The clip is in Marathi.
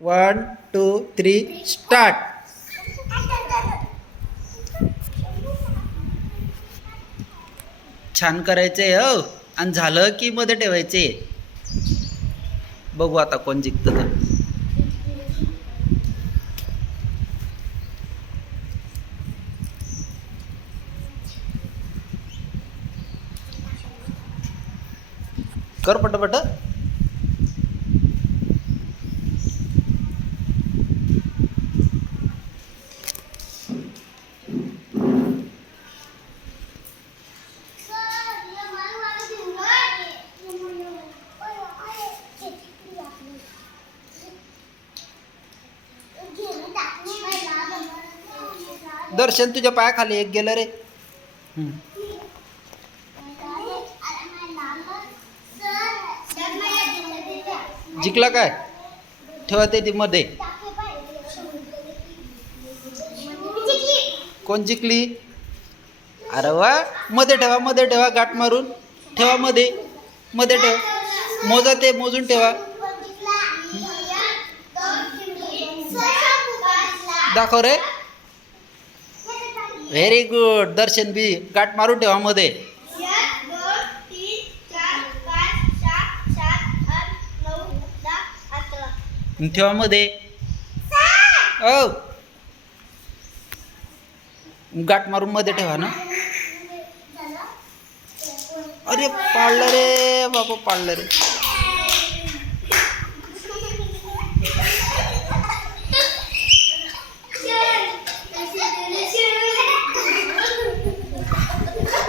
1 2 3 स्टार्ट. छान करायचंय हो. आणि झालं की मध्ये ठेवायचे. बघू आता कोण जिंकतं तर. कर पटापट. दर्शन तुझ्या पायाखाली एक गेलं रे. जिंकला काय? ठेवा ते मध्ये. कोण जिंकली? अरे वा. मध्ये ठेवा, मध्ये ठेवा. गाठ मारून ठेवा मध्ये. मध्ये ठेवा. मोजा ते मोजून ठेवा. दाखव रे. Very good. दर्शन बी गाठ मारून ठेवा मध्ये. ठेवा मध्ये. ओ गाठ मारून मध्ये ठेवा ना. अरे पाळलं रे बाबा, पाळलं रे.